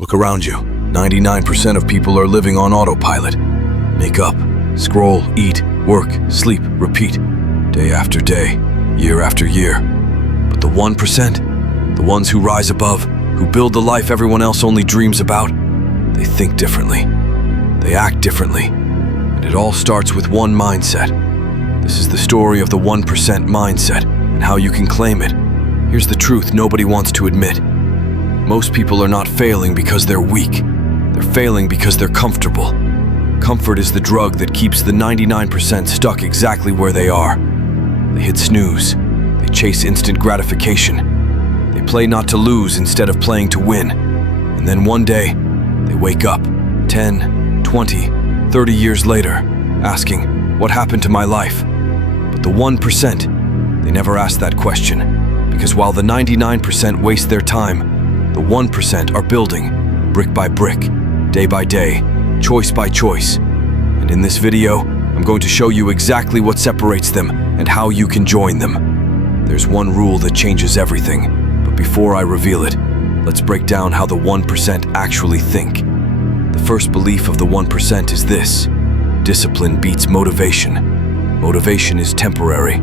Look around you. 99% of people are living on autopilot. Make up, scroll, eat, work, sleep, repeat, day after day, year after year. But the 1%, the ones who rise above, who build the life everyone else only dreams about, they think differently. They act differently. And it all starts with one mindset. This is the story of the 1% mindset and how you can claim it. Here's the truth nobody wants to admit. Most people are not failing because they're weak. They're failing because they're comfortable. Comfort is the drug that keeps the 99% stuck exactly where they are. They hit snooze. They chase instant gratification. They play not to lose instead of playing to win. And then one day, they wake up, 10, 20, 30 years later, asking, what happened to my life? But the 1%, they never ask that question. Because while the 99% waste their time, the 1% are building, brick by brick, day by day, choice by choice. And in this video, I'm going to show you exactly what separates them and how you can join them. There's one rule that changes everything, but before I reveal it, let's break down how the 1% actually think. The first belief of the 1% is this: discipline beats motivation. Motivation is temporary.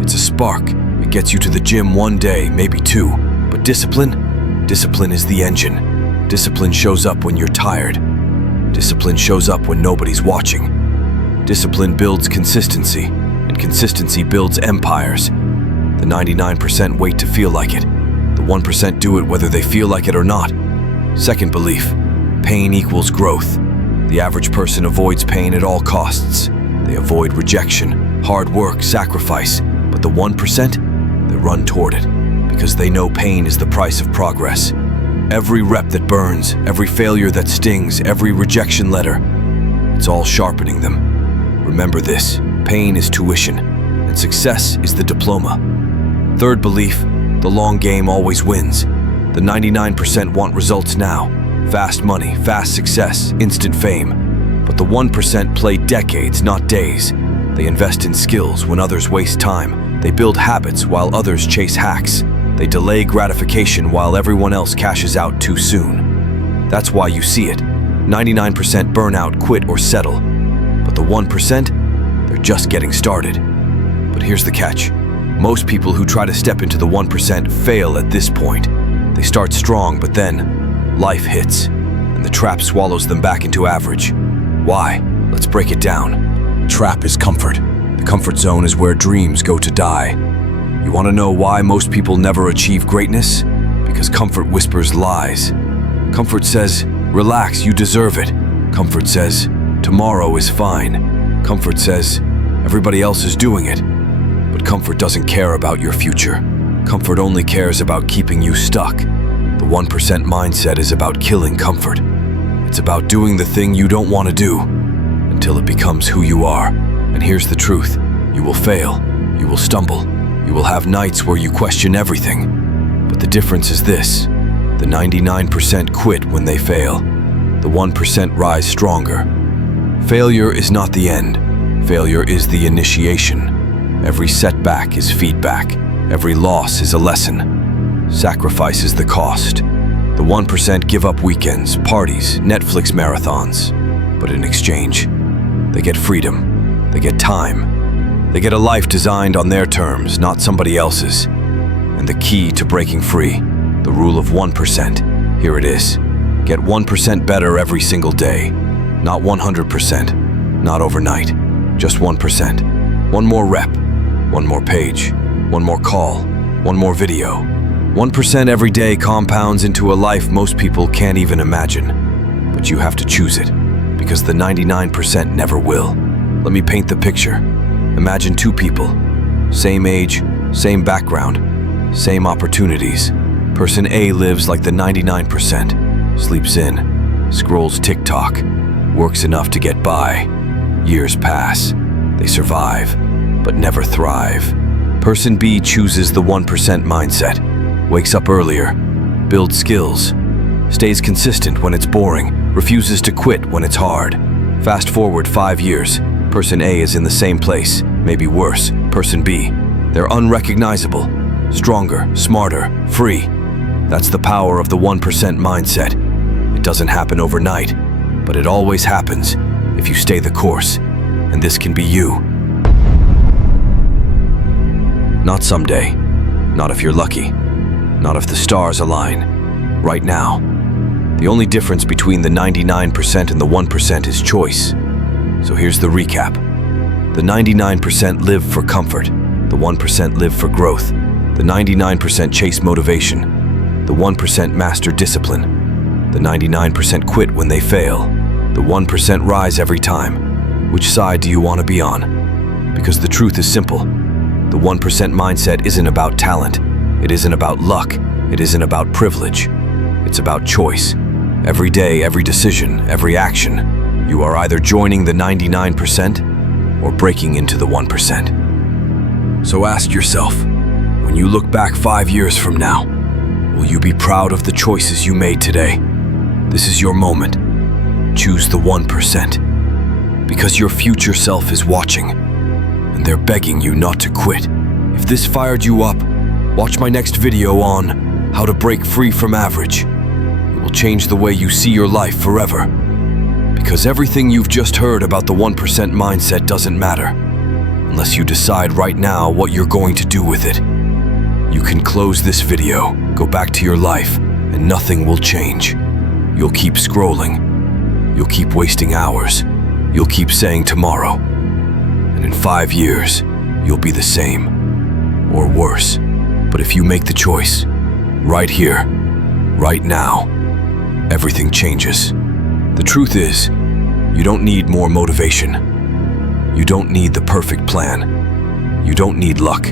It's a spark. It gets you to the gym one day, maybe two. But discipline is the engine. Discipline shows up when you're tired. Discipline shows up when nobody's watching. Discipline builds consistency, and consistency builds empires. The 99% wait to feel like it. The 1% do it whether they feel like it or not. Second belief: pain equals growth. The average person avoids pain at all costs. They avoid rejection, hard work, sacrifice. But the 1%, they run toward it because they know pain is the price of progress. Every rep that burns, every failure that stings, every rejection letter, it's all sharpening them. Remember this: pain is tuition, and success is the diploma. Third belief: the long game always wins. The 99% want results now. Fast money, fast success, instant fame. But the 1% play decades, not days. They invest in skills when others waste time. They build habits while others chase hacks. They delay gratification while everyone else cashes out too soon. That's why you see it. 99% burn out, quit, or settle. But the 1%, they're just getting started. But here's the catch. Most people who try to step into the 1% fail at this point. They start strong, but then life hits, and the trap swallows them back into average. Why? Let's break it down. Trap is comfort. The comfort zone is where dreams go to die. You want to know why most people never achieve greatness? Because comfort whispers lies. Comfort says, relax, you deserve it. Comfort says, tomorrow is fine. Comfort says, everybody else is doing it. But comfort doesn't care about your future. Comfort only cares about keeping you stuck. The 1% mindset is about killing comfort. It's about doing the thing you don't want to do until it becomes who you are. And here's the truth: you will fail, you will stumble, you will have nights where you question everything. But the difference is this: the 99% quit when they fail. The 1% rise stronger. Failure is not the end. Failure is the initiation. Every setback is feedback. Every loss is a lesson. Sacrifice is the cost. The 1% give up weekends, parties, Netflix marathons. But in exchange, they get freedom. They get time. They get a life designed on their terms, not somebody else's. And the key to breaking free, the rule of 1%, here it is. Get 1% better every single day. Not 100%, not overnight, just 1%. One more rep, one more page, one more call, one more video. 1% every day compounds into a life most people can't even imagine. But you have to choose it, because the 99% never will. Let me paint the picture. Imagine two people, same age, same background, same opportunities. Person A lives like the 99%, sleeps in, scrolls TikTok, works enough to get by. Years pass, they survive, but never thrive. Person B chooses the 1% mindset, wakes up earlier, builds skills, stays consistent when it's boring, refuses to quit when it's hard. Fast forward 5 years, person A is in the same place, maybe worse. Person B, they're unrecognizable, stronger, smarter, free. That's the power of the 1% mindset. It doesn't happen overnight, but it always happens if you stay the course, and this can be you. Not someday, not if you're lucky, not if the stars align. Right now. The only difference between the 99% and the 1% is choice. So here's the recap. The 99% live for comfort, the 1% live for growth. The 99% chase motivation, the 1% master discipline. The 99% quit when they fail, the 1% rise every time. Which side do you want to be on? Because the truth is simple. The 1% mindset isn't about talent. It isn't about luck. It isn't about privilege. It's about choice. Every day, every decision, every action, you are either joining the 99% or breaking into the 1%. So ask yourself, when you look back 5 years from now, will you be proud of the choices you made today? This is your moment. Choose the 1%. Because your future self is watching, and they're begging you not to quit. If this fired you up, watch my next video on how to break free from average. It will change the way you see your life forever. Because everything you've just heard about the 1% mindset doesn't matter, unless you decide right now what you're going to do with it. You can close this video, go back to your life, and nothing will change. You'll keep scrolling. You'll keep wasting hours. You'll keep saying tomorrow. And in 5 years, you'll be the same, or worse. But if you make the choice, right here, right now, everything changes. The truth is, you don't need more motivation. You don't need the perfect plan. You don't need luck.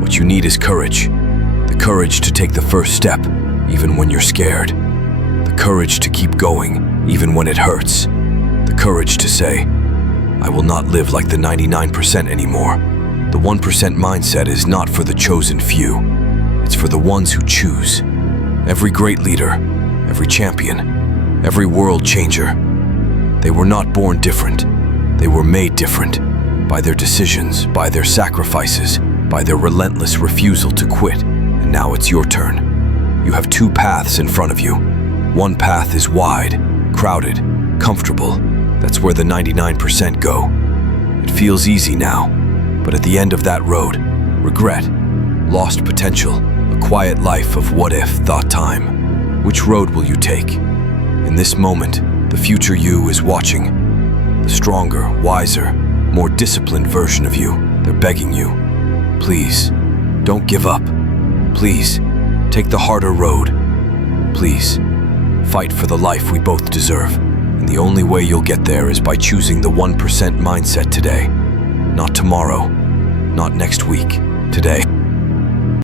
What you need is courage. The courage to take the first step, even when you're scared. The courage to keep going, even when it hurts. The courage to say, I will not live like the 99% anymore. The 1% mindset is not for the chosen few. It's for the ones who choose. Every great leader, every champion, every world changer, they were not born different. They were made different by their decisions, by their sacrifices, by their relentless refusal to quit. And now it's your turn. You have 2 paths in front of you. One path is wide, crowded, comfortable. That's where the 99% go. It feels easy now, but at the end of that road, regret, lost potential, a quiet life of what if thought time. Which road will you take? In this moment, the future you is watching. The stronger, wiser, more disciplined version of you. They're begging you. Please, don't give up. Please, take the harder road. Please, fight for the life we both deserve. And the only way you'll get there is by choosing the 1% mindset today. Not tomorrow, not next week, today.